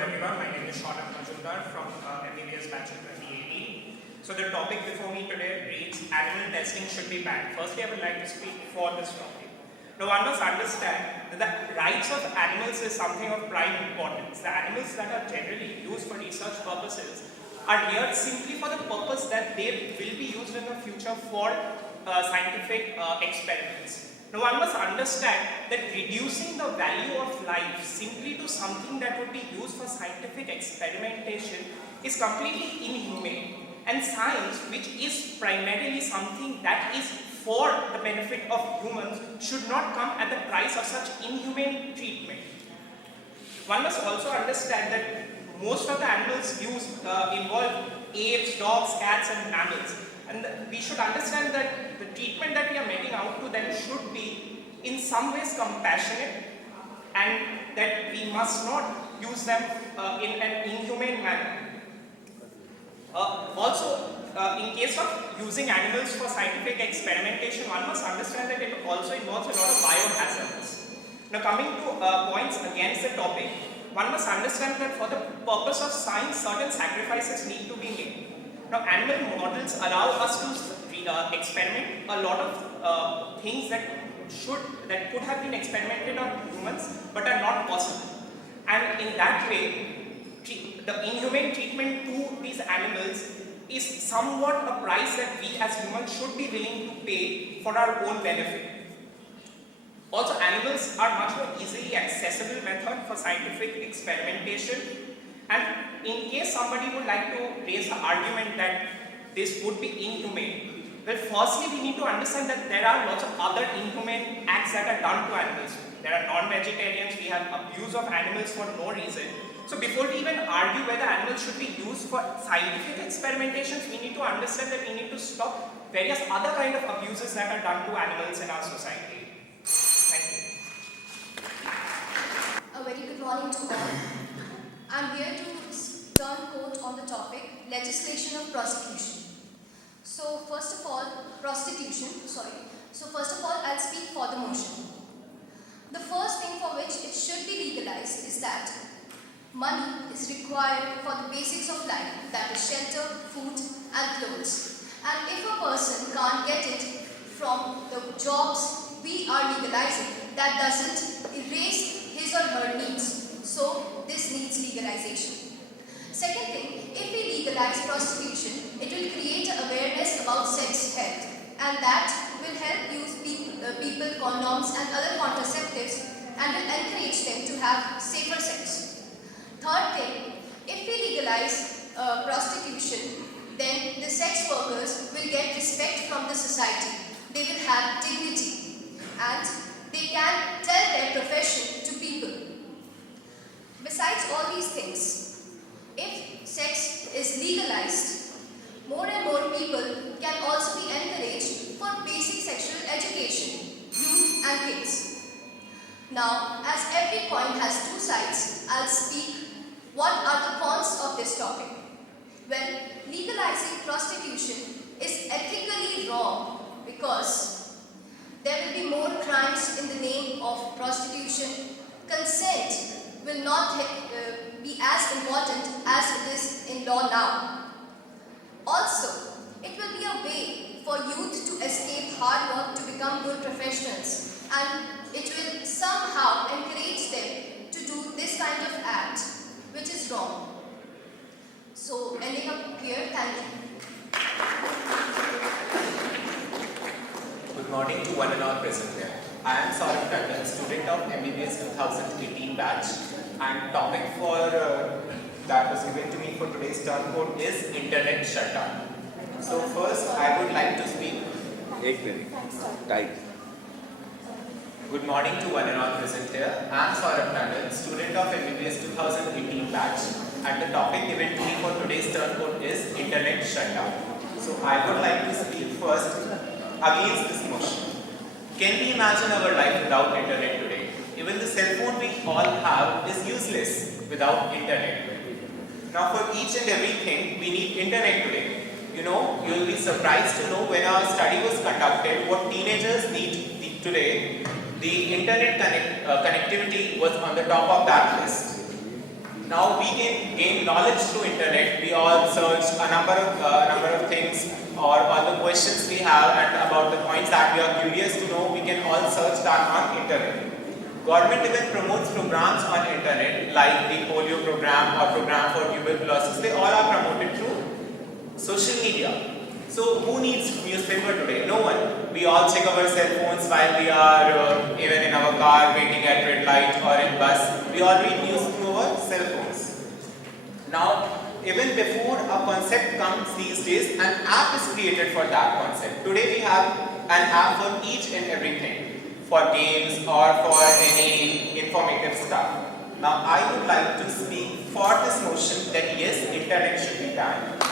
everyone. My name is Shaunak Majumdar from IMS BHU 2018. So the topic before me today reads animal testing should be banned. Firstly, I would like to speak for this topic. Now one must understand that the rights of animals is something of prime importance. The animals that are generally used for research purposes are here simply for the purpose that they will be used in the future for scientific experiments. Now one must understand that reducing the value of life simply to something that would be used for scientific experimentation is completely inhumane, and science, which is primarily something that is for the benefit of humans, should not come at the price of such inhumane treatment. One must also understand that most of the animals used involve apes, dogs, cats and mammals. And we should understand that the treatment that we are making out to them should be in some ways compassionate, and that we must not use them in an inhumane manner. In case of using animals for scientific experimentation, one must understand that it also involves a lot of biohazards. Now coming to points against the topic, one must understand that for the purpose of science, certain sacrifices need to be made. Now, animal models allow us to experiment a lot of things that could have been experimented on humans but are not possible. And in that way, the inhumane treatment to these animals is somewhat a price that we as humans should be willing to pay for our own benefit. Also, animals are much more easily accessible method for scientific experimentation. And in case somebody would like to raise the argument that this would be inhumane, well, firstly we need to understand that there are lots of other inhumane acts that are done to animals. There are non-vegetarians, we have abuse of animals for no reason. So before we even argue whether animals should be used for scientific experimentations, we need to understand that we need to stop various other kind of abuses that are done to animals in our society. Thank you. A very good morning to all. I'm here to turn quote on the topic legislation of prostitution. So first of all, I'll speak for the motion. The first thing for which it should be legalized is that money is required for the basics of life, that is shelter, food and clothes. And if a person can't get it from the jobs we are legalizing, that doesn't erase his or her needs. So this needs legalization. Second thing, if we legalize prostitution, it will create awareness about sex health, and that will help use people condoms and other contraceptives and will encourage them to have safer sex. Third thing, if we legalize prostitution, then the sex workers will get respect from the society. They will have dignity and they can tell their profession to people. Besides all these things, if sex is legalized, more and more people can also be encouraged for basic sexual education, youth and kids. Now, as every coin has two sides, I'll speak what are the cons of this topic. Well, legalizing prostitution is ethically wrong because there will be more crimes in the name of prostitution. Consent will not be as important as it is in law now. Also, it will be a way for youth to escape hard work to become good professionals, and it will somehow encourage them to do this kind of act, which is wrong. So, ending up here, thank you. Good morning to one and all present here. I am Saurabh Tandon, student of MBBS 2018 batch, and topic that was given to me for today's TURNCOAT is internet shutdown. So first I would like to speak. Good morning to one and all present here. I am Saurabh Tandon, student of MBBS 2018 batch, and the topic given to me for today's TURNCOAT is internet shutdown. So I would like to speak first against this motion. Can we imagine our life without internet today? Even the cell phone we all have is useless without internet. Now for each and everything we need internet today. You know, you will be surprised to know when our study was conducted what teenagers need today. The internet connectivity was on the top of that list. Now we can gain knowledge through internet. We all searched a number of things, or all the questions we have and about the points that we are curious to know. We can all search that on internet. Government even promotes programs on internet like the polio program or program for tuberculosis. They all are promoted through social media. So who needs newspaper today? No one. We all check our cell phones while we are even in our car waiting at red light or in bus. We all read news through our cell phones. Now, even before a concept comes these days, an app is created for that concept. Today we have an app for each and everything, for games or for any informative stuff. Now, I would like to speak for this notion that yes, internet should be banned.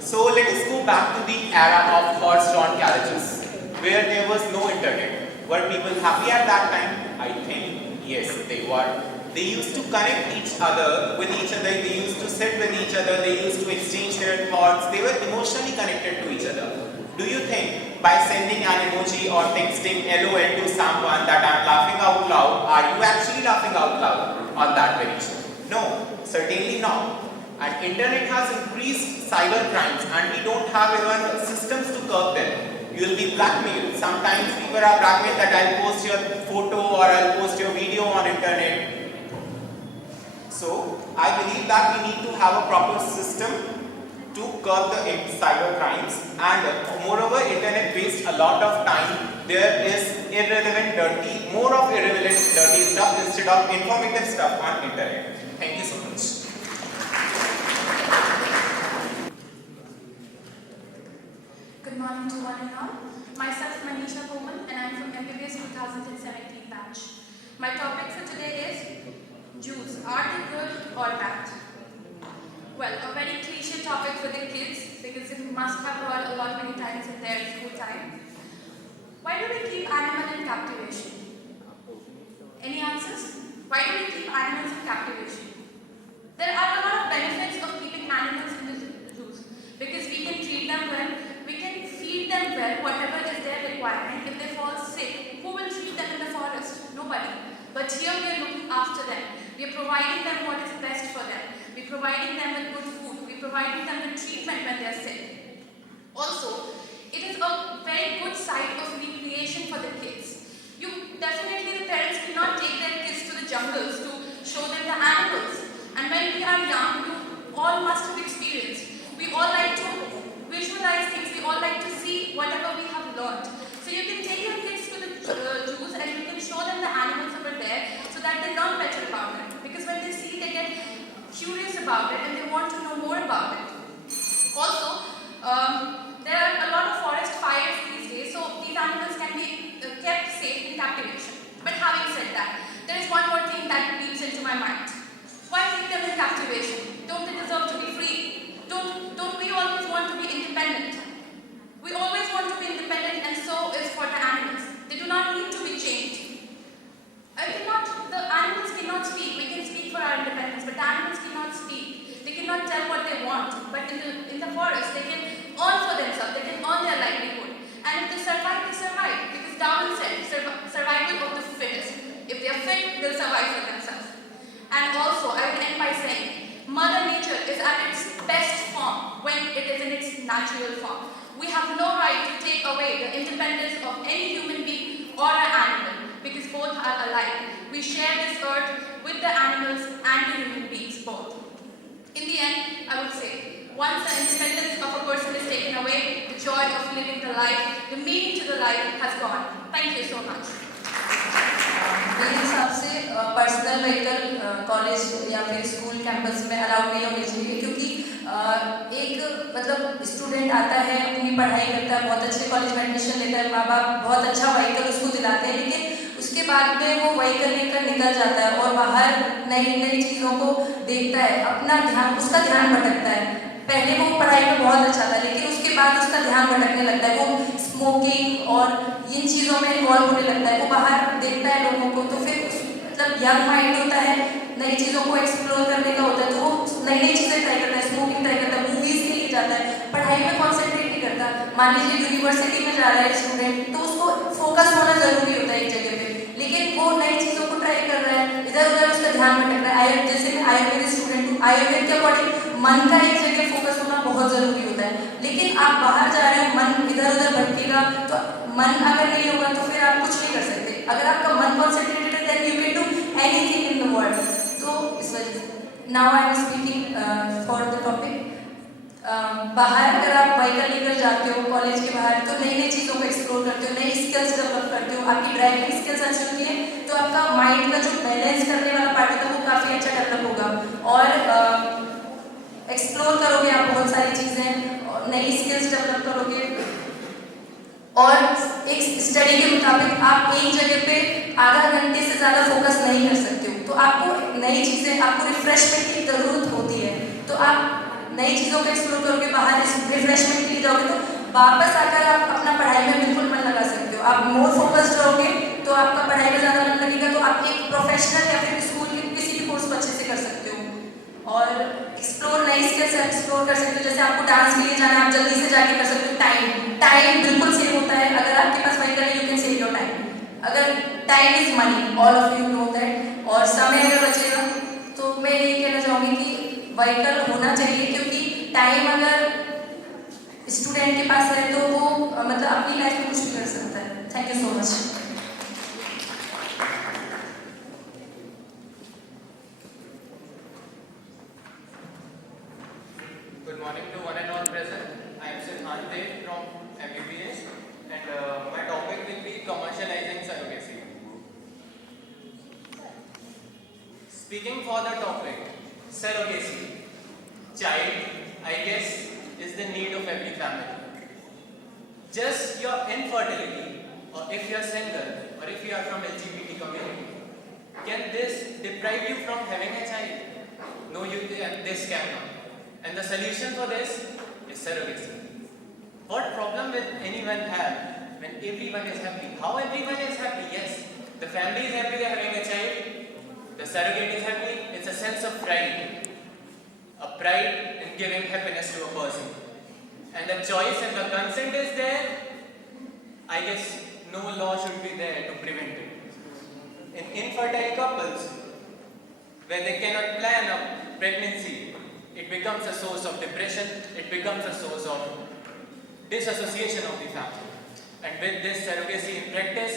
So let us go back to the era of horse-drawn carriages, where there was no internet. Were people happy at that time? I think yes, they were. They used to connect each other with each other, they used to sit with each other, they used to exchange their thoughts, they were emotionally connected to each other. Do you think by sending an emoji or texting LOL to someone that I'm laughing out loud, are you actually laughing out loud on that very show? No, certainly not. And internet has increased cyber crimes and we don't have even systems to curb them. You will be blackmailed. Sometimes people are blackmailed that I'll post your photo or I'll post your video on internet. So, I believe that we need to have a proper system to curb the cyber crimes, and moreover, internet wastes a lot of time. There is more of irrelevant dirty stuff instead of informative stuff on internet. Thank you so much. Good morning to one and all. Myself Manisha Komal and I am from MBBS 2017 batch. My topic for today is Jews, are they good or bad? Well, a very cliche topic for the kids because it must have heard a lot many times in their school time. Why do we keep animals in captivation? Any answers? Why do we keep animals in captivation? There are a lot of benefits of keeping animals in the zoos because we can treat them well, we can feed them well, whatever is their requirement. If they fall sick, who will treat them in the forest? Nobody. But here we are looking after them. We are providing them what is best for them. We are providing them with good food. We are providing them with treatment when they are sick. Also, it is a very good site of recreation for the kids. Definitely the parents cannot take their kids to the jungles to show them the animals. And when we are young, you all must have experienced. We all like to visualize things. We all like to see whatever we have learned. So you can take your kids to the zoos and you can show them the animals over there so that they learn better about it. Because when they see, they get curious about it and they want to know more about it. Also, there are a lot of forest fires these days, so these animals can be kept safe in captivation. But having said that, there is one more thing that leaps into my mind. Why keep them in captivation? Don't they deserve to be free? Don't we always want to be independent? We always want to be independent, and so is for the animals. They do not need to be chained. The animals cannot speak. We can speak for our independence, but the animals cannot speak. They cannot tell what they want. But in the forest, they can earn for themselves. They can earn their livelihood. And if they survive, they survive. Because Darwin said, survival of the fittest. If they are fit, they'll survive for themselves. And also, I will end by saying, Mother Nature is at its best form when it is in its natural form. We have no right to take away the independence of any human being or an animal because both are alike. We share this earth with the animals and the human beings both. In the end, I would say, once the independence of a person is taken away, the joy of living the life, the meaning to the life has gone. Thank you so much. मेरे हिसाब से personal vehicle college या फिर school campus में allowed नहीं होनी चाहिए क्योंकि एक मतलब स्टूडेंट आता है अपनी पढ़ाई करता है बहुत अच्छे कॉलेज में एडमिशन लेता है माँ बाप बहुत अच्छा व्हीकल उसको दिलाते हैं लेकिन उसके बाद में वो व्हीकल लेकर निकल जाता है और बाहर नई नई चीज़ों को देखता है अपना ध्यान उसका ध्यान भटकता है पहले वो पढ़ाई में बहुत अच्छा था लेकिन उसके बाद उसका ध्यान भटकने लगता है वो स्मोकिंग और इन चीज़ों में इन्वॉल्व होने लगता है वो बाहर देखता है लोगों को तो फिर मतलब यंग माइंड होता है नई चीज़ों को एक्सप्लोर करने का होता है तो वो नई नई चीज़ें ट्राई करता है स्मोकिंग ट्राई करता है मूवीज़ के लिए जाता है पढ़ाई में कॉन्सेंट्रेट नहीं करता मान लीजिए यूनिवर्सिटी में जा रहा है स्टूडेंट तो उसको फोकस होना ज़रूरी होता है एक जगह पे लेकिन वो नई चीज़ों को ट्राई कर रहा है इधर उधर उसका ध्यान भटक रहा है जैसे मैं आयुर्वेद स्टूडेंट हूँ, आयुर्वेद के अकॉर्डिंग मन का एक जगह फोकस होना बहुत जरूरी होता है। लेकिन आप बाहर जा रहे हो, मन इधर उधर भटकेगा, तो मन अगर नहीं होगा तो फिर आप कुछ नहीं कर सकते। अगर आपका मन कॉन्सेंट्रेटेड है then you can do anything in the world. तो इस वजह से now I am speaking for the topic. बाहर अगर आप व्हीकल लेकर जाते हो कॉलेज के बाहर, तो नई नई चीज़ों को एक्सप्लोर करते हो, नई स्किल्स डेवलप करते हो, आपकी ड्राइविंग स्किल्स अच्छी होती है, तो आपका माइंड का जो बैलेंस करने वाला पार्ट होता है वो काफ़ी अच्छा डेवलप होगा और एक्सप्लोर करोगे आप बहुत सारी चीज़ें, नई स्किल्स डेवलप करोगे। और एक स्टडी के मुताबिक आप एक जगह पे आधा घंटे से ज़्यादा फोकस नहीं कर सकते हो, तो आपको नई चीज़ें, आपको रिफ्रेशमेंट की ज़रूरत होती है। तो आप नई चीज़ों को एक्सप्लोर करोगे, बाहर रिफ्रेशमेंट के लिए जाओगे, तो वापस आकर आप अपना पढ़ाई में बिल्कुल मन लगा सकते हो। आप मोर फोकस्ड रहोगे तो आपका पढ़ाई में ज़्यादा मन लगेगा, तो आप एक प्रोफेशनल या फिर स्कूल के किसी भी कोर्स को अच्छे से कर सकते हो और एक्सप्लोर नई स्किल्स एक्सप्लोर कर सकते हो। जैसे आपको डांस के लिए जाना है, आप जल्दी से जाके कर सकते हो। टाइम बिल्कुल सेव होता है। अगर आपके पास व्हीकल है, you can save your time. अगर time is money, all of you know that. और समय अगर बचेगा तो मैं ये कहना चाहूँगी कि व्हीकल होना चाहिए, क्योंकि टाइम अगर स्टूडेंट के पास है तो वो मतलब अपनी लाइफ में कुछ भी कर सकता है। Thank you so much. Good morning to one and all present. I am Siddhante from MBBS and my topic will be commercializing surrogacy. Speaking for the topic, surrogacy. Child, I guess, is the need of every family. Just your infertility, or if you are single, or if you are from LGBT community, can this deprive you from having a child? No, this cannot. And the solution for this is surrogacy. What problem will anyone have when everyone is happy? How everyone is happy? Yes, the family is happy they're having a child. The surrogate is happy. It's a sense of pride. A pride in giving happiness to a person. And the choice and the consent is there. I guess no law should be there to prevent it. In infertile couples, where they cannot plan a pregnancy, it becomes a source of depression, it becomes a source of disassociation of the family. And with this surrogacy in practice,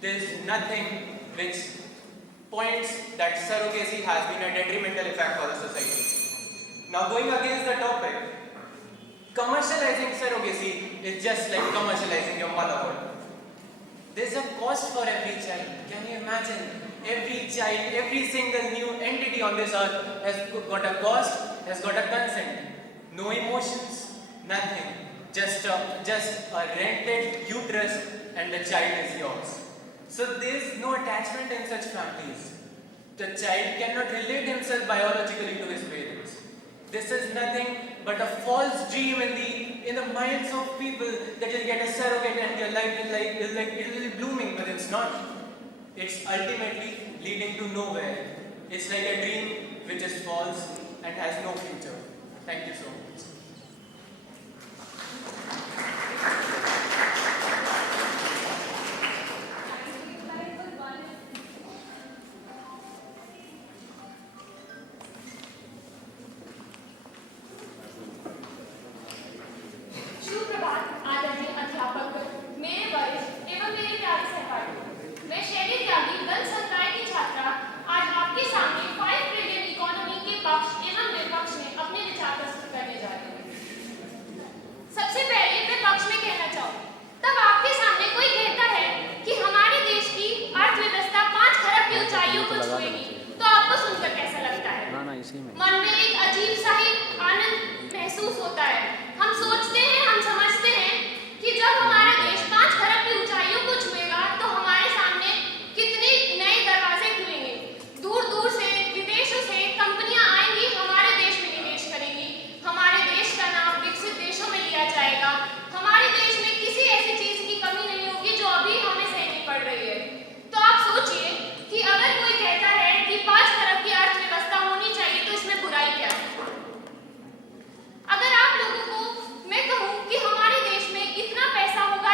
there is nothing which points that surrogacy has been a detrimental effect for the society. Now going against the topic, commercializing surrogacy is just like commercializing your motherhood. There is a cost for every child. Can you imagine? Every child, every single new entity on this earth has got a cost, has got a consent. No emotions, nothing. Just a rented uterus and the child is yours. So there is no attachment in such families. The child cannot relate himself biologically to his parents. This is nothing but a false dream in the minds of people that you'll get a surrogate and your life will be blooming, but it's not. It's ultimately leading to nowhere. It's like a dream which is false and has no future. Thank you so much. मन में एक अजीब सा ही आनंद महसूस होता है। हम सोचते हैं, हम समझते हैं कि जब हमारा देश 5 खरब की ऊंचाइयों को छुएगा तो हमारे सामने कितने नए दरवाजे खुलेंगे। दूर दूर से, विदेशों से कंपनियां आएंगी, हमारे देश में निवेश करेंगी, हमारे देश का नाम विकसित देशों में लिया जाएगा, हमारे देश में किसी ऐसी चीज की कमी नहीं होगी जो अभी हमें सहनी पड़ रही है। तो आप सोचिए कि अगर कोई कहता है कि 5 खरब की अर्थव्यवस्था होनी चाहिए तो इसमें बुराई क्या है? अगर आप लोगों को मैं कहूं कि हमारे देश में इतना पैसा होगा,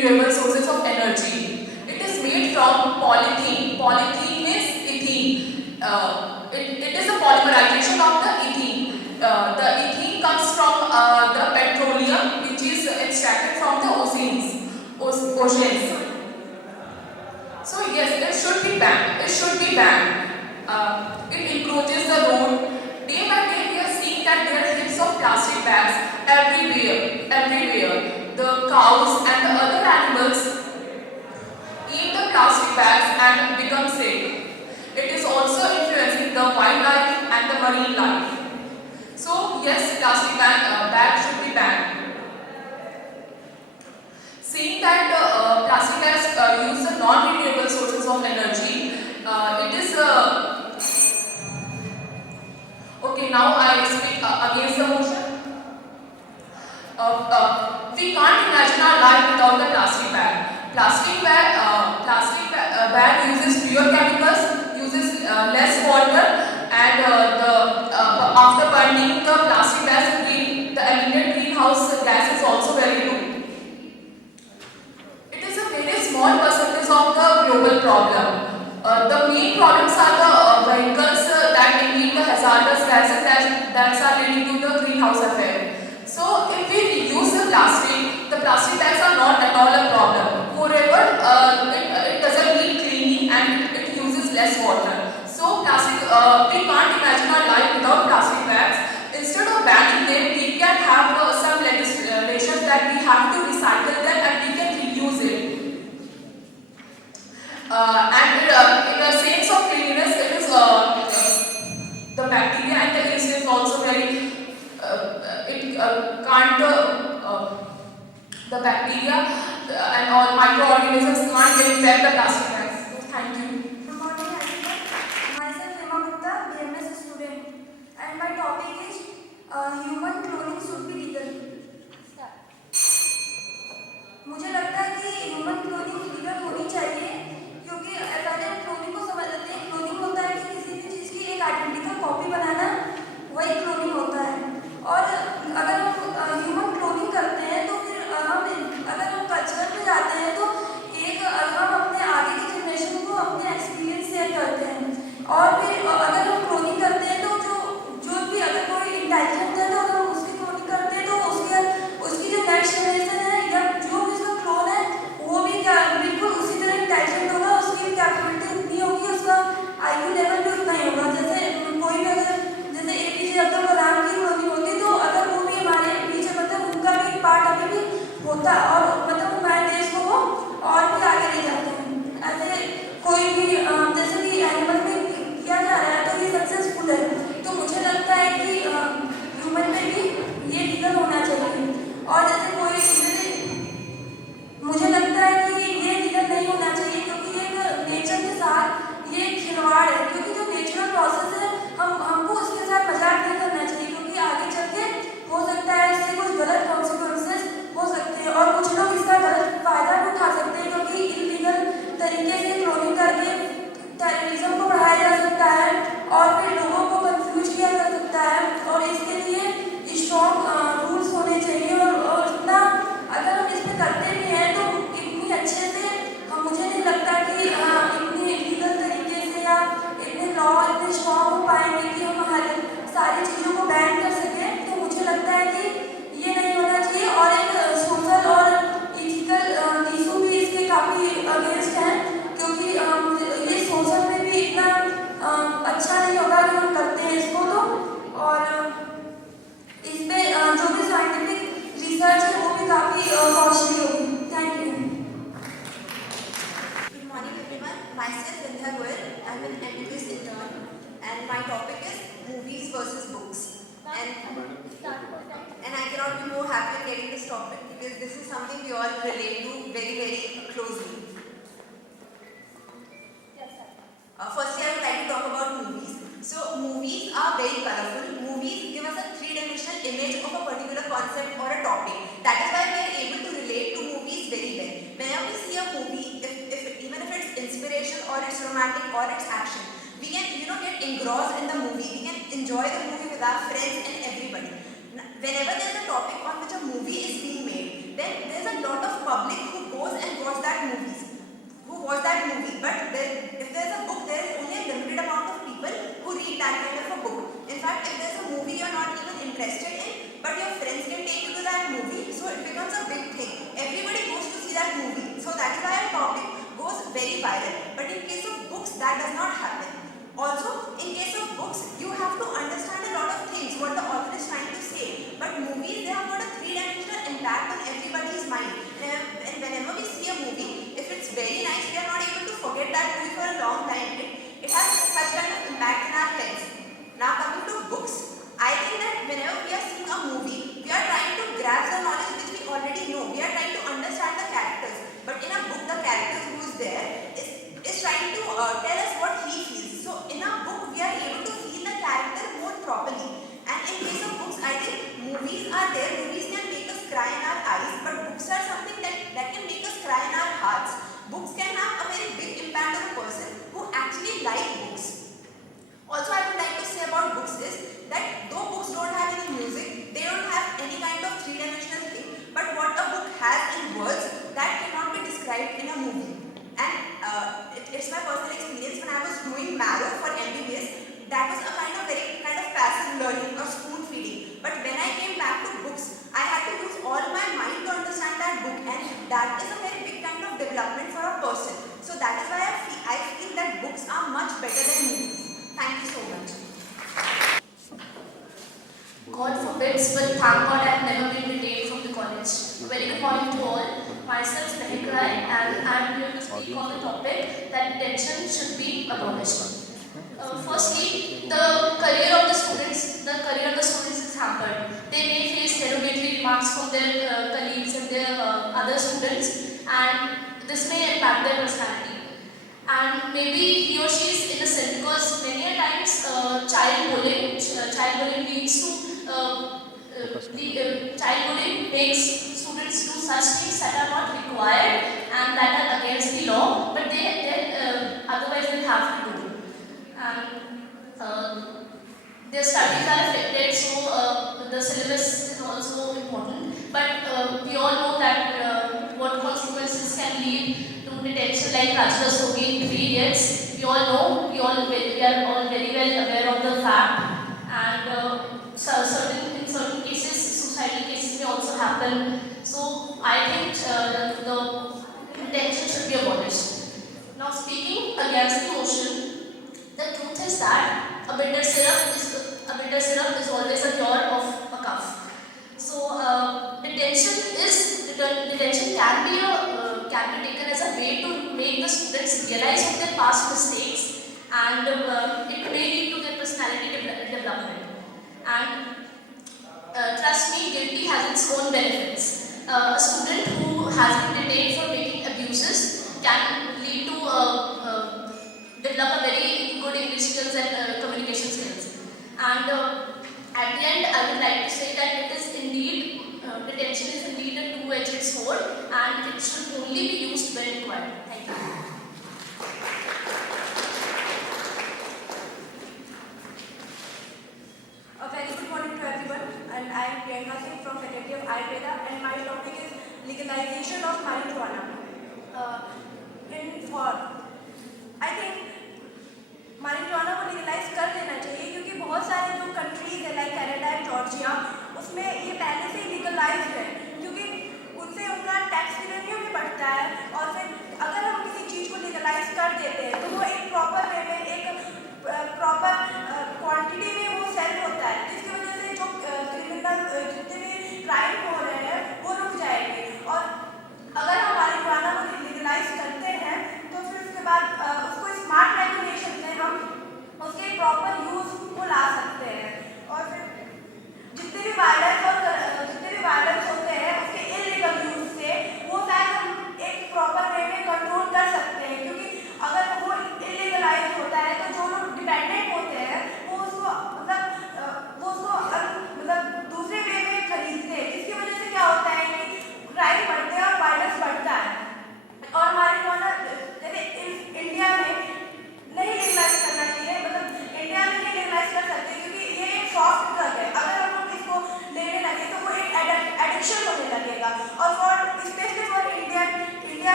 renewable sources of energy. It is made from polythene. Polythene is ethene. It is a polymerization of the ethene. The ethene comes from the petroleum which is extracted from the oceans. So yes, it should be banned. It should be banned. It encroaches the road. Day by day, we are seeing that there are heaps of plastic bags everywhere. The cows and the other animals eat the plastic bags and become sick. It is also influencing the wildlife and the marine life. So yes, plastic bags should be banned. Seeing that plastic bags use the non-renewable sources of energy, it is okay. Now I speak against the motion. We can't imagine our life without the plastic bag. Plastic bag uses fewer chemicals, uses less water, and after burning the plastic bags, the emitted greenhouse gas is also very low. It is a very small percentage of the global problem. The main problems are the vehicles that emit the hazardous gases that are leading to the greenhouse effect. So if we reuse the plastic bags are not at all a problem. Moreover, it doesn't need cleaning and it uses less water. So we can't imagine our life without plastic bags. Instead of banning them, we can have some legislation that we have to recycle them and we can reuse it. In the sense of cleanliness, it is the bacteria and the yeast is also very. It can't the bacteria and all microorganisms can't infect the plastic bags. So thank you. Good morning, everyone. Myself Hema Gupta, BMS student, and my topic is human cloning should be legal. मुझे लगता है कि human cloning legal होनी चाहिए क्योंकि पहले हम cloning को समझ लेते हैं। क्लोनिंग होता है कि किसी भी चीज़ की एक आइडेंटिकल कॉपी बनाना, वही क्लोनिंग होता है। और अगर हम ह्यूमन क्लोनिंग करते हैं तो फिर अगर हम कल्चर में जाते हैं तो हम अपने आगे की जनरेशन को अपने एक्सपीरियंस शेयर करते हैं। और फिर अगर हम क्लोनिंग करते हैं तो जो भी अगर कोई इंटेलिजेंट है तो अगर हम उसकी क्लोनिंग करते हैं तो उसकी जो नेक्स्ट जनरेशन है या जो भी उसका क्लोन है वो भी बिल्कुल उसी तरह इंटेलिजेंट होगा, उसकी भी कैपेबिलिटी उतनी होगी, उसका IQ लेवल भी उतना ही होगा। जैसे कोई भी अगर जैसे APJ अब्दुल कलाम की क्लोनिंग होती तो अगर वो भी हमारे पीछे मतलब उनका भी पार्ट अभी भी होता और मतलब हमारे देश को वो और भी आगे ले जाते हैं। ऐसे कोई भी जैसे कि एनिमल में किया जा रहा है तो ये सक्सेसफुल है। तो मुझे लगता है कि ह्यूमन में भी ये लीगल होना चाहिए। और जैसे मुझे लगता है कि ये लीगल नहीं होना चाहिए क्योंकि एक नेचर के साथ ये खिलवाड़ है। क्योंकि जो नेचुरल प्रोसेस है हमको उसके साथ मजाक नहीं करना चाहिए क्योंकि आगे चल के हो सकता है इससे कुछ गलत कॉन्सिक्वेंसेस हो सकते हैं और कुछ लोग इसका गलत फायदा भी उठा सकते हैं क्योंकि इलीगल तरीके से क्लोनिंग करके टेररिज्म को बढ़ाया जा सकता है और फिर लोगों को कंफ्यूज किया जा सकता है। और इसके लिए स्ट्रॉन्ग रूल्स होने चाहिए और इतना अगर हम इस पर करते भी हैं तो इतनी अच्छे से मुझे नहीं लगता कि इतनी लीगल तरीके से या इतने लॉ इतने स्ट्रॉन्ग हो पाएंगे कि हम हमारे सारी चीज़ों को बैन कर सकें। तो मुझे लगता है कि ये नहीं होना चाहिए। और एक सोशल और इथिकल इशू भी इसके काफ़ी अगेंस्ट हैं क्योंकि ये सोशल में भी इतना अच्छा नहीं होगा कि हम करते हैं इसको। तो और इस पे जो भी साइंटिफिक रिसर्च है वो भी काफ़ी कॉस्टली होगी। Thank you. Good morning everyone. Myself Vindhya Goyal. I'm an MBBS intern and my topic is movies versus books. And I cannot be more happy in getting this topic because this is something we all relate to very, very closely. Firstly, I would like to talk about movies. So, movies are very colorful. Movies give us a three-dimensional image of a particular concept or a topic. That is why we are able to relate to movies very well. Whenever we see a movie, even if it's inspiration or it's romantic or it's action, we can get engrossed in the movie. We can enjoy the movie with our friends and everybody. Whenever there's a topic on which a movie is being made, then there's a lot of public who goes that does not happen. Also, in case of books, you have to understand a lot of things, what the author is trying to say. But movies, they have got a three-dimensional impact on everybody's mind. And whenever we see a movie, if it's very nice, we are not able to forget that movie for a long time. It has such kind of impact in our heads. Now coming to books, I think that whenever we are seeing a movie, we are trying to grasp the knowledge which we already know. We are trying to understand the characters. But in a book, the characters who is there is trying to tell us what he feels. So in a book, we are able to feel the character more properly. And in case of books, I think movies are there. Movies can make us cry in our eyes, but books are something that can make us cry in our hearts. Books can have a very big impact on a person who actually like books. Also, I would like to say about books is that though books don't have any music, they don't have any kind of three-dimensional thing, but what a book has in words, that cannot be described in a movie. And it's my personal experience when I was doing Marrow for MBBS, that was a kind of passive learning or spoon feeding. But when I came back to books, I had to use all my mind to understand that book, and that is a very big kind of development for a person. So that is why I feel that books are much better than movies. Thank you so much. God forbids, but thank God I've never been retained from the college. Very good morning to all. Myself is Mehikrai, and I'm here to speak on the topic that detention should be abolished. Firstly, the career of the students is hampered. They may face derogatory remarks from their colleagues and their other students, and this may impact their personality. And maybe he or she is innocent because many a times child bullying leads to child bullying makes students do such things that are not required and that are against the law, but they otherwise they have to do. And their studies are affected, so the syllabus is also important. But we all know that what consequences can lead to detention, like Rajya Sogi in 3 years. We all know, we are all very well aware of the fact. And in certain cases, suicidal cases may also happen. So I think the detention should be abolished. Now, speaking against the motion, the truth is that a bitter syrup is always a cure of a cough. So detention can be taken as a way to make the students realize of their past mistakes, and it may lead to their personality development. And trust me, guilty has its own benefits. A student who has been detained for making abuses can lead to develop a very good English skills and communication skills. And at the end, I would like to say that it is indeed, detention is indeed a two-edged sword, and it should only be used when required. Thank you. A very good morning to everyone, and I am Priyanka Singh from Faculty of Ayurveda, and my topic is legalization of marijuana. I think marijuana को legalize कर देना चाहिए, क्योंकि बहुत सारे जो countries है like Canada and Georgia, उसमें ये पहले से ही legalized है, क्योंकि उनसे उनका टैक्स रेवेन्यू भी बढ़ता है, और फिर अगर हम किसी चीज़ को legalize कर देते हैं तो वो एक proper वे में, एक proper quantity में वो सेल होता है, जिसकी वजह से जो criminal जितने भी crime हो रहे हैं वो रुक जाएंगे. और अगर हम marijuana को legalize करते हैं तो फिर उसके बाद उसको स्मार्ट रेगुलेशन से हम उसके प्रॉपर यूज को ला सकते हैं, और फिर जितने भी वायलेंस होते हैं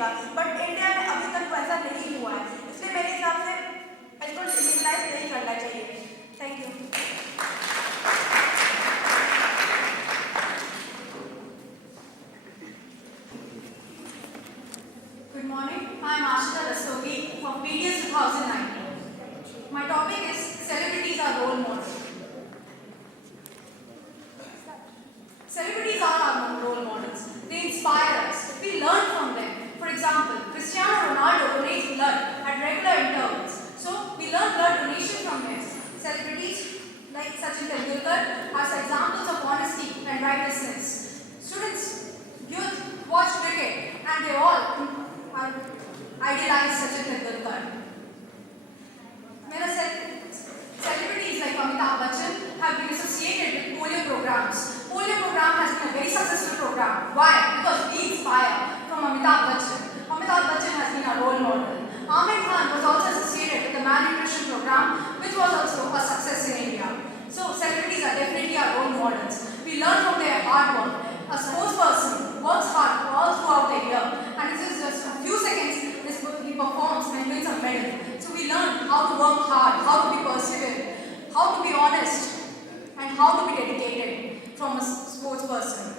रहेगा, बट इंडिया में अभी तक वैसा नहीं हुआ है, इसलिए मेरे हिसाब से इसको लीगलाइज नहीं करना चाहिए। Thank you. Good morning. I am Ashita Rastogi from BTS 2019. My topic is celebrities are role models. Celebrities are our role models. They inspire us. We learn from them. For example, Cristiano Ronaldo donates blood at regular intervals. So we learn blood donation from him. Celebrities like Sachin Tendulkar are examples of honesty and righteousness. Students, youth watch cricket and they all idealize Sachin Tendulkar. Celebrities like Amitabh Bachchan have been associated with polio programs. Polio program has been a very successful program. Why? Because we inspire from Amitabh Bachchan. Amitabh Bachchan has been a role model. Amir Khan was also associated with the malnutrition program, which was also a success in India. So celebrities are definitely our role models. We learn from their hard work. A sports person works hard all throughout the year, and it is just a few seconds he performs and wins a medal. So we learn how to work hard, how to be perseverant, how to be honest, and how to be dedicated from a sports person.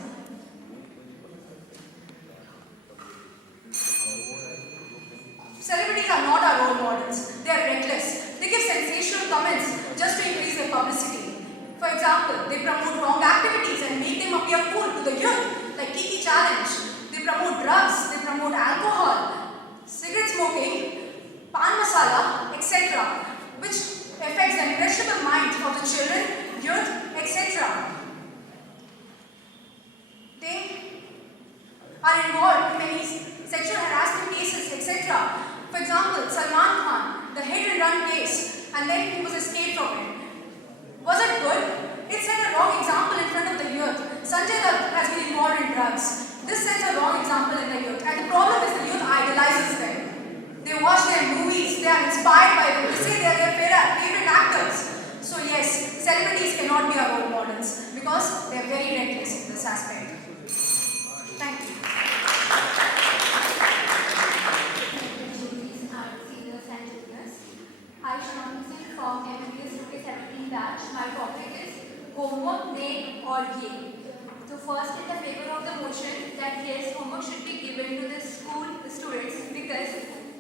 Celebrities are not our role models. They are reckless. They give sensational comments just to increase their publicity. For example, they promote wrong activities and make them appear cool to the youth, like Kiki Challenge. They promote drugs, they promote alcohol, cigarette smoking, pan masala, etc., which affects the impressionable minds of the children, youth, etc. They are involved in many sexual harassment cases, etc. For example, Salman Khan, the hit and run case, and then he was escaped from it. Was it good? It set a wrong example in front of the youth. Sanjay Dutt has been involved in drugs. This sets a wrong example in the youth. And the problem is the youth idolizes them. They watch their movies, they are inspired by them, they say they are their favorite actors. So yes, celebrities cannot be our role models because they are very reckless in this aspect. Thank you. I am from IMS BHU batch. My topic is homework, nay or yay. So first, in the favor of the motion that yes, homework should be given to the school students because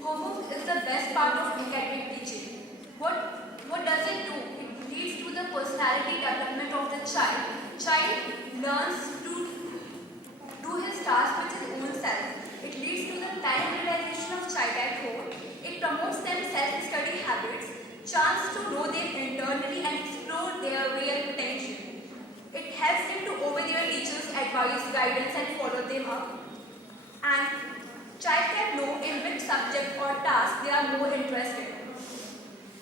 homework is the best part of academic teaching. What does it do? It leads to the personality development of the child. Child learns to do his task with his own self. It leads to the time realization of child at home. It promotes them self-study habits, chance to know them internally and explore their real potential. It helps them to obey their teachers' advice, guidance and follow them up. And child can know in which subject or task they are more interested.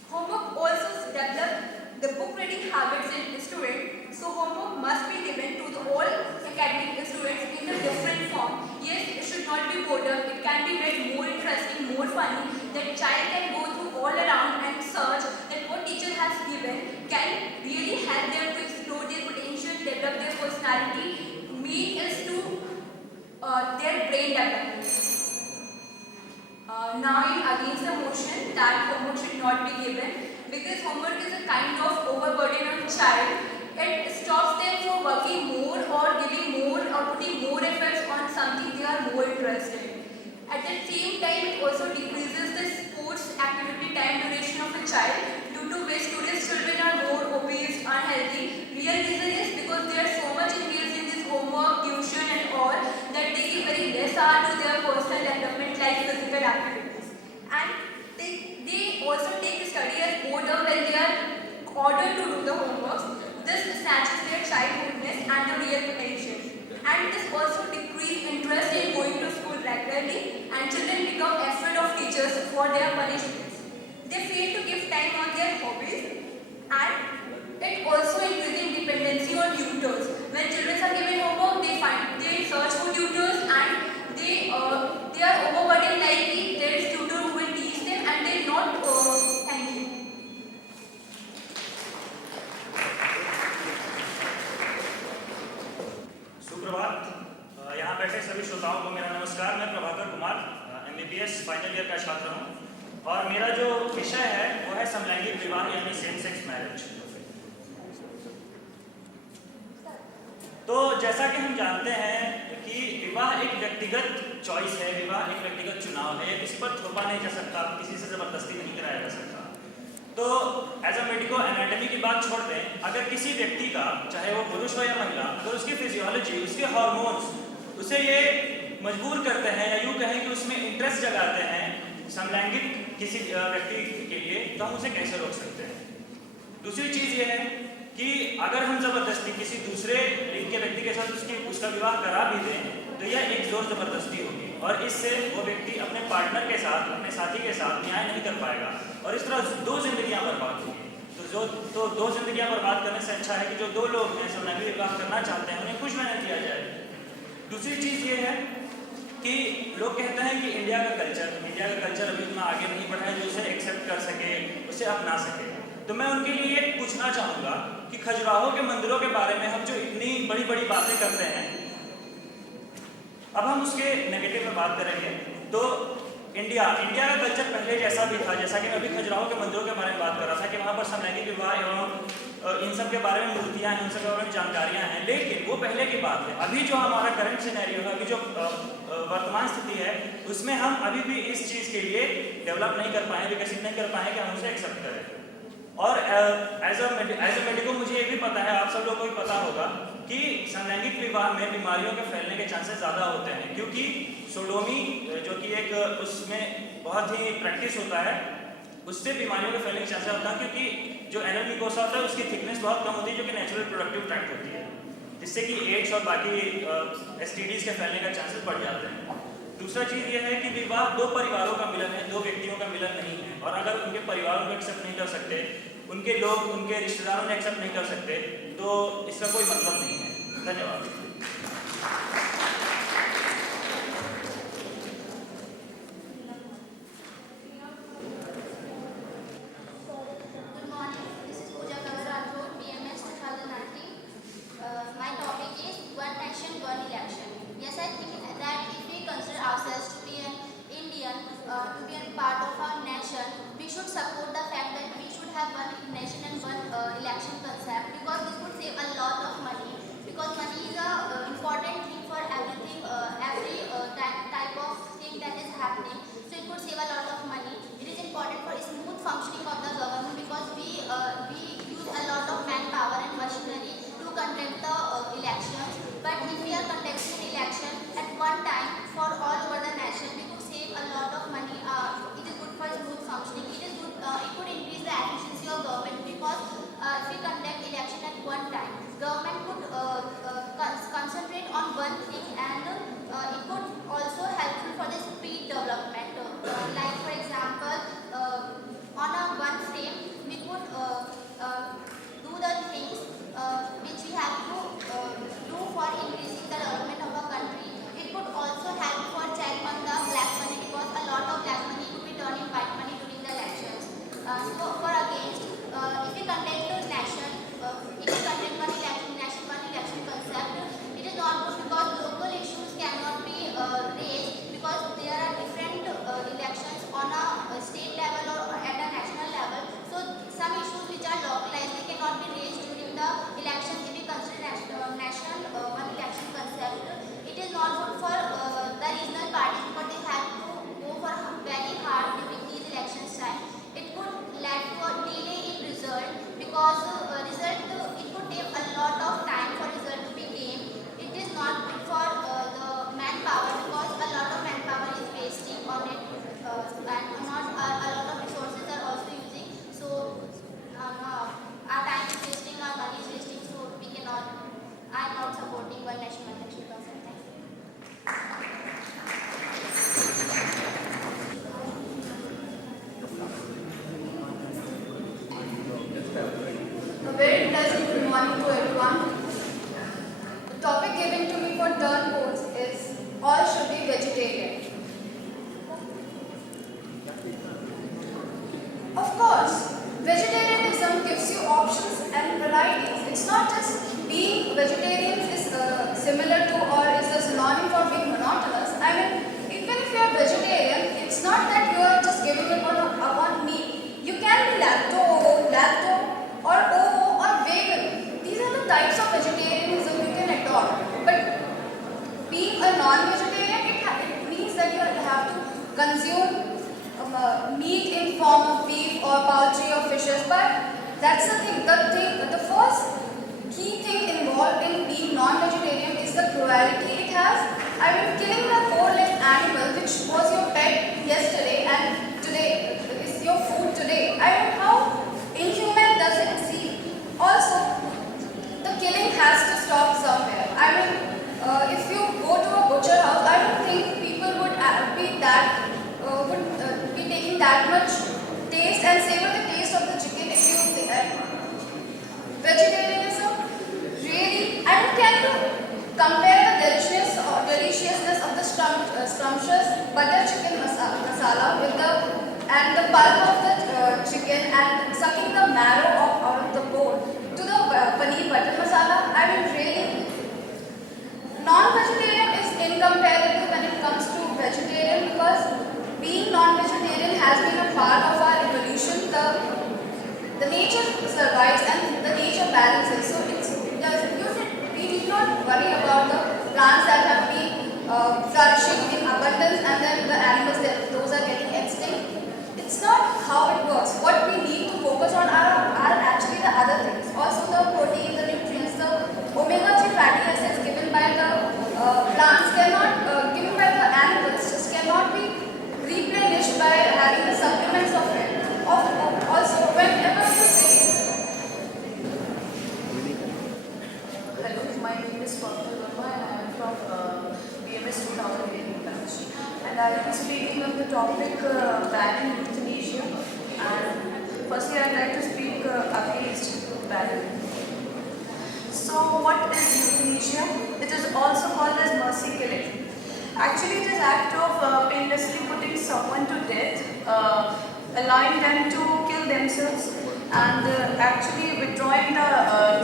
Homework also develops the book reading habits in students. So homework must be given to all academic students in a different form. Yes, it should not be boredom. It can be read more interesting, more funny. That child can go through all around and search that what teacher has given can really help them to explore their potential, develop their personality. Main is to their brain development. Now in against the motion that homework should not be given because homework is a kind of overburden on child. It stops them from working more or giving more or putting more efforts on something they are more interested in. At the same time, it also decreases the sports activity time duration of a child due to which today's children are more obese, unhealthy. Real reason is because they are so much engaged in this homework, tuition and all that they give very less hour to their personal development like physical activities. And they also take study as boredom when they are ordered to do the homework. This snatches their childhoodness and the real potential. And this also decreases interest in going to school regularly and children become afraid of teachers for their punishments. They fail to give time on their hobbies and it also increases dependency on tutors. When children are given homework, they search for tutors and they are overburdened like there is tutor who will teach them and they not thank you. सुप्रभात। यहाँ बैठे सभी श्रोताओं को मेरा नमस्कार। मैं Prabhakar Kumar final year का छात्र हूँ और मेरा जो विषय है वो है समलैंगिक विवाह यानी सेम सेक्स मैरिज। तो जैसा कि हम जानते हैं कि विवाह एक व्यक्तिगत चॉइस है, विवाह एक व्यक्तिगत चुनाव है, किसी पर थोपा नहीं जा सकता, किसी से जबरदस्ती नहीं कराया जा सकता। तो एज अ मेडिको एनाटॉमी की बात छोड़ दें, अगर किसी व्यक्ति का, चाहे वो पुरुष हो या महिला, अगर उसकी फिजियोलॉजी, उसके हार्मोन्स उसे ये मजबूर करते हैं या यूँ कहें कि उसमें इंटरेस्ट जगाते हैं समलैंगिक किसी व्यक्ति के लिए, तो हम उसे कैसे रोक सकते हैं। दूसरी चीज़ ये है कि अगर हम जबरदस्ती किसी दूसरे लिंग के व्यक्ति के साथ उसका विवाह करा भी दें तो यह एक जोर जबरदस्ती होगी और इससे वो व्यक्ति अपने पार्टनर के साथ, अपने साथी के साथ न्याय नहीं कर पाएगा और इस तरह 2 जिंदगियां बर्बाद होंगी। तो 2 जिंदगियां बर्बाद करने से अच्छा है कि जो 2 लोग हैं समलैंगिक विवाह करना चाहते हैं उन्हें खुश रहने दिया जाए। दूसरी चीज़ ये है कि लोग कहते हैं कि इंडिया का कल्चर अभी इतना आगे नहीं बढ़ा है जो उसे एक्सेप्ट कर सके, उसे अपना सके। तो मैं उनके लिए ये पूछना चाहूँगा कि खजुराहो के मंदिरों के बारे में हम जो इतनी बड़ी बड़ी बातें करते हैं, अब हम उसके नेगेटिव में बात करेंगे। तो इंडिया का कल्चर पहले जैसा भी था, जैसा कि मैं अभी खजुराहो के मंदिरों के बारे में बात कर रहा था कि वहाँ पर समलैंगिक विवाह एवं इन सब के बारे में मूर्तियाँ हैं, उन सब के बारे में जानकारियाँ हैं, लेकिन वो पहले की बात है। अभी जो हमारा करंट सिनेरियो है, अभी जो वर्तमान स्थिति है, उसमें हम अभी भी इस चीज़ के लिए डेवलप नहीं कर पाए, विकसित नहीं कर पाए कि हम उसे एक्सेप्ट करें। और एज अ मेडिको मुझे ये भी पता है, आप सब लोगों को भी पता होगा कि समलैंगिक विवाह में बीमारियों के फैलने के चांसेस ज़्यादा होते हैं, क्योंकि सोडोमी जो कि एक उसमें बहुत ही प्रैक्टिस होता है, उससे बीमारियों के फैलने के चांसेस होता है, क्योंकि जो एनल म्यूकोसा होता है उसकी थिकनेस बहुत कम होती है, जो कि नेचुरल प्रोडक्टिव ट्रैक्ट होती है, जिससे कि एड्स और बाकी STDs के फैलने का चांसेस बढ़ जाते हैं। दूसरा चीज़ ये है कि विवाह 2 परिवारों का मिलन है, 2 व्यक्तियों का मिलन नहीं है, और अगर उनके परिवार उनको एक्सेप्ट नहीं कर सकते, उनके लोग, उनके रिश्तेदारों ने एक्सेप्ट नहीं कर सकते, तो इसका कोई मतलब नहीं है। धन्यवाद। My topic is one nation, one election. Yes, I think that if we consider ourselves to be an Indian, to be a part of our nation, we should support the fact that we should have one nation and one election concept, because this would save a lot of money. Because money is a important thing for everything, every type of thing that is happening. So it would save a lot of money. It is important for smooth functioning of the government, because we use a lot of manpower and machinery to conduct the elections. But if we are conducting an election at one time for all over the nation, we could save a lot of money. It is good for smooth functioning. It could increase the efficiency of government, because if we conduct election at one time, government could concentrate on one thing, and it could also helpful for the speed development. Like for example, on a one frame, we could do the things which we have to do for increasing the development of a country. It could also help for check on the black money, because a lot of black money could be turned in white money during the elections. So for against, if we conduct a nation, if we conduct one election concept, it is not good, because local issues cannot be raised, because there are different elections on a state level or at a national level. So some issues which are localized, they cannot be raised during the elections. If we consider national one election concept, it is not good for the regional parties, because they have to go for very hard during these elections time. It could lead to a delay in result, because it could take a lot of time for result to be gained. It is not good for the manpower, because a lot of manpower is wasting on it, and not a lot of resources are also using. So our time is wasting, our money is wasting. So we cannot. I am not supporting one nation, one election concept. Thank you. A very pleasant good morning to everyone. The topic given to me for TURNCOAT is all should be vegetarian. Of course, vegetarianism gives you options and varieties. It's not just being vegetarian is similar to or is a synonym for being monotonous. I mean, even if you are vegetarian, it's not cockroaches, but that's the thing. The first key thing involved in being non-vegetarian is the cruelty it has. I mean, killing a four-legged animal which was your pet yesterday and today is your food today. I mean, how inhuman does it seem? Also, the killing has to stop somewhere. I mean, if you go to a butcher house, I don't think people would be taking that much taste and savor the taste of the chicken if you think. Vegetarianism, really? I mean, can you compare the deliciousness of the scrumptious butter chicken masala with the pulp of the chicken and sucking the marrow out of the bone to the paneer butter masala? I mean, really? Non-vegetarian is incomparable when it comes to vegetarian, because being non-vegetarian has been a part of our evolution. The nature survives and the nature balances. So we need not worry about the plants that have been flourishing in abundance and then the animals those are getting extinct. It's not how it works. What we need to focus on are actually the other things. Also the protein, the nutrients, the omega-3 fatty acids given by the plants given by the animals just cannot be replenished by having the supplements of it. Also, whenever you say, hello, my name is Verma and I am from IMS BHU batch. And I will be speaking on the topic banning euthanasia. And firstly, I would like to speak against banning. So, what is euthanasia? It is also called as mercy killing. Actually, it is act of painlessly putting someone to death, allowing them to kill themselves, and actually withdrawing the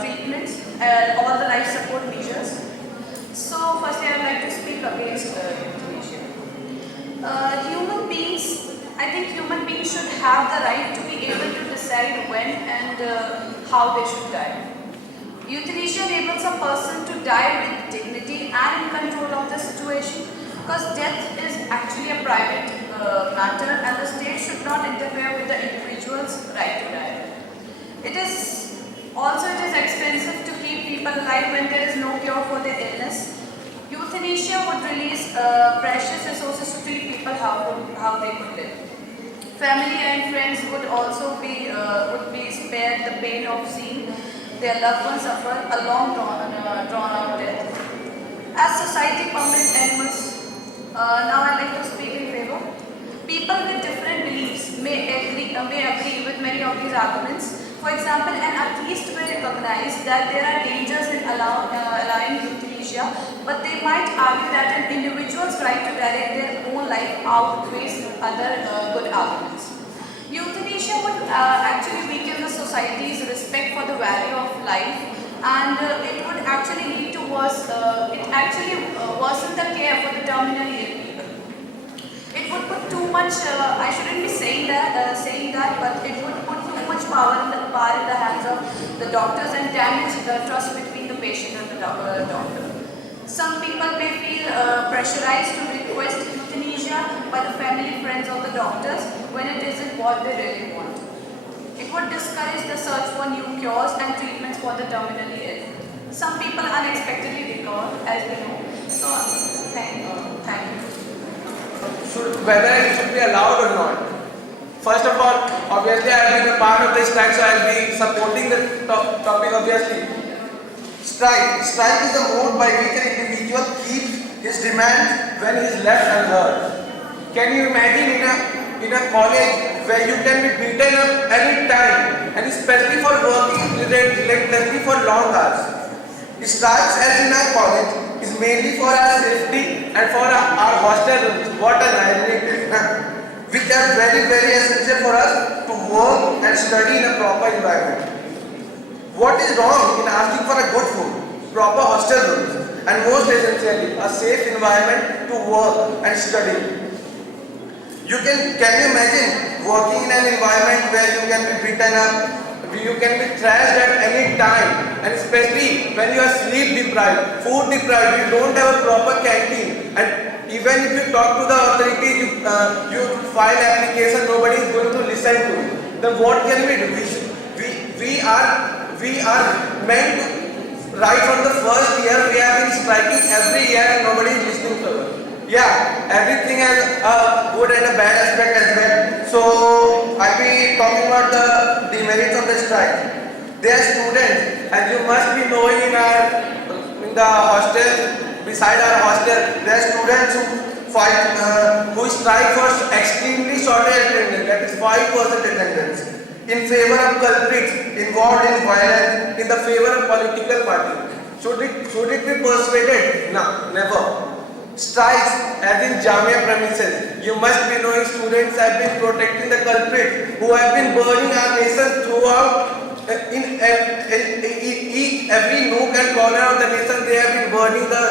treatments and all the life support measures. So, firstly, I would like to speak against euthanasia. I think human beings should have the right to be able to decide when and how they should die. Euthanasia enables a person to die with dignity and in control of the situation, because death is actually a private matter and the state should not interfere with the individual's right to die. It is expensive to keep people alive when there is no cure for their illness. Euthanasia would release precious resources to treat people how they could live. Family and friends would also be spared the pain of seeing their loved ones suffer a long drawn out death. As society permits animals, now I like to speak in favor. People with different beliefs may agree with many of these arguments. For example, an atheist will recognize that there are dangers in allowing euthanasia, but they might argue that an individual's right to direct their own life outweighs other good arguments. Euthanasia would actually weaken the society's respect for the value of life, and it would actually lead to worsen the care for the terminally ill people. It would put too much, I shouldn't be saying that, but it would put too much power in the hands of the doctors and damage the trust between the patient and the doctor. Some people may feel pressurized to request euthanasia by the family, friends or the doctors when it isn't what they really want. It would discourage the search for new cures and treatments for the terminally ill. Some people unexpectedly recover, as we know. So, thank you. Whether it should be allowed or not. First of all, obviously I have been a part of the strike, so I will be supporting the topic obviously. Strike is a mode by which an individual keeps his demand when he is left unheard. Can you imagine in a college where you can be beaten up any time, and especially for working relentlessly for long hours? Strikes, as in our college, is mainly for our safety and for our hostel rooms. What an irony it is, which are very, very essential for us to work and study in a proper environment. What is wrong in asking for a good food, proper hostel rooms, and most essentially, a safe environment to work and study? Can you imagine working in an environment where you can be beaten up, you can be trashed at any time, and especially when you are sleep deprived, food deprived, you don't have a proper canteen, and even if you talk to the authorities, you file application, nobody is going to listen to you. Then what can we do? we are meant to, right from the first year, we have been striking every year and nobody is listening to us. Yeah, everything has a good and a bad aspect as well. So I'll be talking about the demerits of the strike. They are students, and you must be knowing in the hostel, beside our hostel, there are students who strike for extremely short attendance, that is 5% attendance, in favor of culprits involved in violence, in the favor of political party. Should it be persuaded? No, never. Strikes, as in Jamia premises, you must be knowing students have been protecting the culprits who have been burning our nation throughout. In every nook and corner of the nation, they have been burning the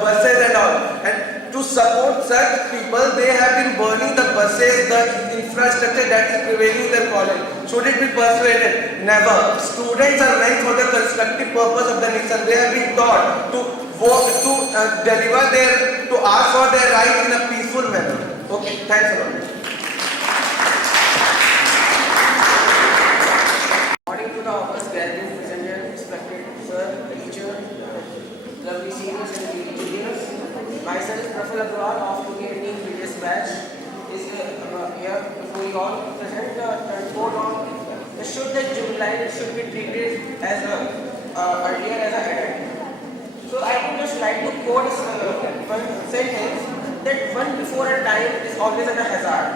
buses and all. And to support such people, they have been burning the buses, the infrastructure that is prevailing in their college. Should it be persuaded? Never. Students are meant for the constructive purpose of the nation. They have been taught to work, to ask for their rights in a peaceful manner. Okay, thanks a lot. According to the office gathering presented, respected sir, teacher, lovely seniors and juniors, myself, Praful Agrawal of 2018 previous batch, is here before you all to present the TURNCOAT on should the juvenile should be treated as earlier as an adult. So I would just like to quote one sentence that one before a time is always a hazard.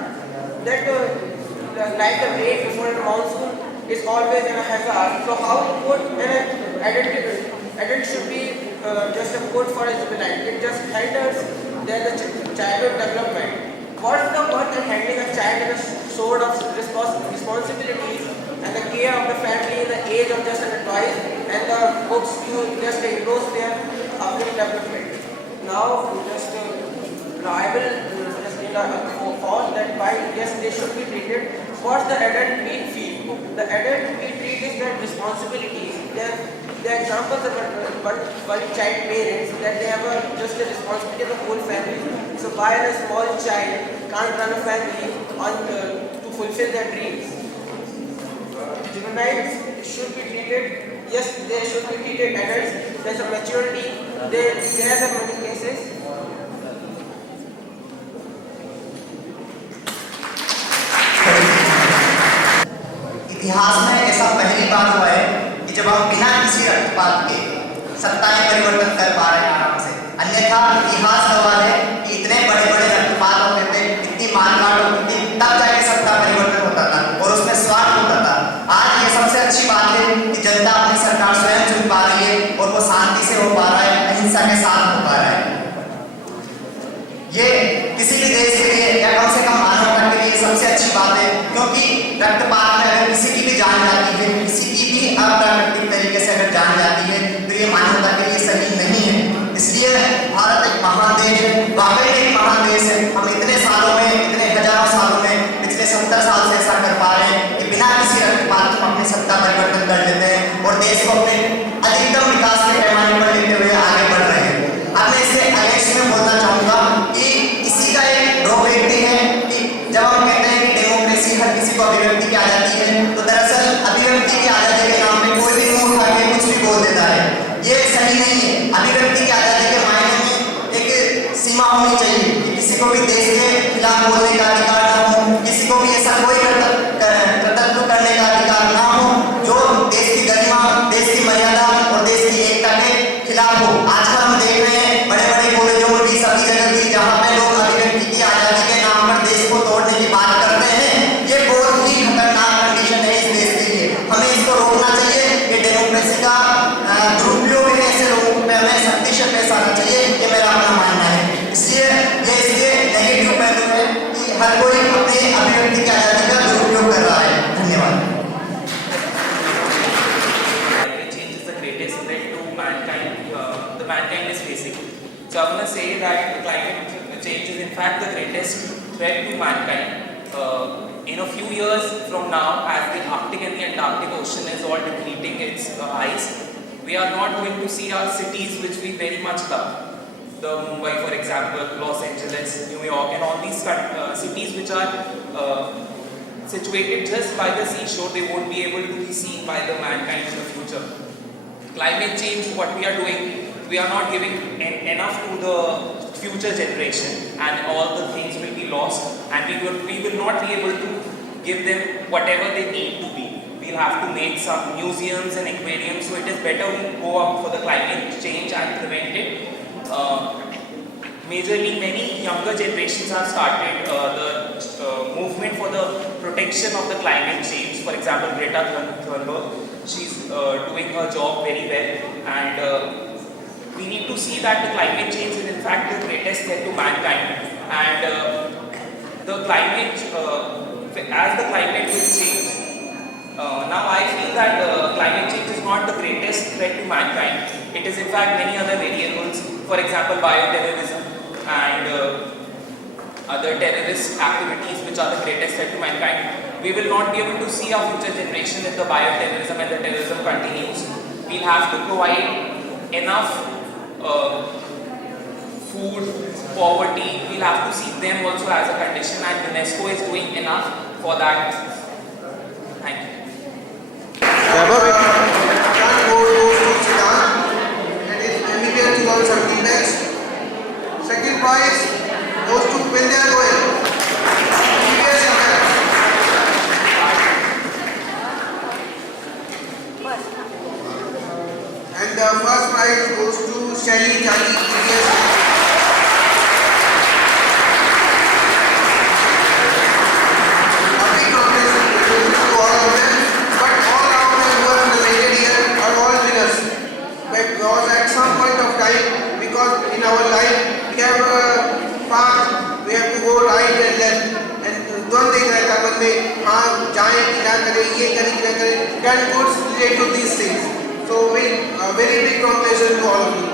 That like the rain before a monsoon is always in a hazard. So how would an adult should be just a code for a juvenile? It just hinders their childhood development. What's the worth in handling a child in a sort of responsibilities and the care of the family in the age of just under twice and the books to just engross their upcoming development? Now, I will just need a thought that why yes they should be treated. What's the adult we feel? The adult we treat is their responsibilities. The examples of one child parents that they have just the responsibility of the whole family. So why a small child can't run a family to fulfill their dreams? Juveniles should be treated. Yes, they should be treated adults. There's a maturity. There are many cases. इतिहास में ऐसा पहली बार हुआ है कि जब हम बिना किसी रक्तपात के सत्ताएं परिवर्तन कर पा रहे हैं आराम से। अन्यथा इतिहास गवाह है कि इतने बड़े बड़े रक्तपात होते थे, इतनी मारकाट होती थी, तब जाके सत्ता परिवर्तन होता था और उसमें स्वार्थ होता था। आज ये सबसे अच्छी बात है कि जनता अपनी सरकार स्वयं चुन पा रही है और वो शांति से हो पा रहा है, अहिंसा के साथ हो पा रहा है। ये किसी भी देश के लिए या कम से कम मानवता के लिए सबसे अच्छी बात है, क्योंकि रक्तपात में अगर किसी की भी जान जाती है, किसी की भी अप्राकृतिक तरीके से अगर जान जाती है तो ये मानवता के लिए सही नहीं है। इसलिए भारत एक महान देश है, वाकई में एक महान देश है। हम इतने सालों में, इतने हजारों सालों में, पिछले 70 साल से ऐसा कर पा रहे हैं कि बिना किसी रक्तपात के अपनी सत्ता परिवर्तन कर लेते हैं और देश को अपने अधिकतम विकास के पैमाने पर लेते हुए आगे बढ़ रहे हैं। अब मैं इसके अगेंस्ट में बोलना चाहूँगा कि इसी का एक ड्रॉबैक भी है कि जब हम कहते हैं कि डेमोक्रेसी हर किसी को अभिव्यक्ति की आज़ादी है, तो दरअसल अभिव्यक्ति की आज़ादी के नाम पे कोई भी मुंह उठा के कुछ भी बोल देता है। ये सही नहीं है। अभिव्यक्ति की आज़ादी के मायने में एक सीमा होनी चाहिए कि किसी को भी देश के खिलाफ बोलने का अधिकार ना हो, किसी को भी ऐसा कोई कर्तव्य करने का अधिकार ना हो जो देश की गरिमा, देश की मर्यादा और देश की एकता के खिलाफ हो। आजकल हम देख रहे हैं बड़े बड़े कॉलेजों में भी, सभी जगह भी, जहाँ पे लोग अभिव्यक्ति की आज़ादी के नाम पर देश को तोड़ने की बात करते हैं। ये बहुत ही खतरनाक कंडीशन है इस देश के लिए। हमें इसको रोकना चाहिए। ये डेमोक्रेसी का दुरुपयोग है, ऐसे लोगों पे हमें सख्ती से पेश आना चाहिए। ये मेरा अपना मानना है। इसलिए ये इसके नेगेटिव पहलू है कि हर कोई अपने अभिव्यक्ति की आज़ादी का दुरुपयोग कर रहा है। धन्यवाद। Mankind is facing. So I'm going to say that climate change is in fact the greatest threat to mankind. In a few years from now, as the Arctic and the Antarctic Ocean is all depleting its ice, we are not going to see our cities which we very much love. The Mumbai, for example, Los Angeles, New York, and all these cities which are situated just by the seashore, they won't be able to be seen by the mankind in the future. Climate change, what we are doing, we are not giving enough to the future generation, and all the things will be lost, and we will not be able to give them whatever they need to be. We'll have to make some museums and aquariums, so it is better we go up for the climate change and prevent it. Majorly, many younger generations have started the movement for the protection of the climate change. For example, Greta Thunberg, she's doing her job very well, and we need to see that the climate change is in fact the greatest threat to mankind, and the climate, as the climate will change. Now I feel that climate change is not the greatest threat to mankind. It is in fact many other variables, for example bioterrorism and other terrorist activities which are the greatest threat to mankind. We will not be able to see our future generation if the bioterrorism and the terrorism continues. We'll have to provide enough food, poverty, we'll have to see them also as a condition, and UNESCO is doing enough for that. Thank you. MBBS 2017 next. Second prize goes to Vindhya Goyal. MBBS and the first prize goes to Shelly Jani, EBS. Because at some point of time, because in our life we have a path, we have to go right and left, and don't think that अपन में हाँ जाएं कि ना करें, ये करें कि ना करें, that could relate to these things. So, very big congratulations to all of you.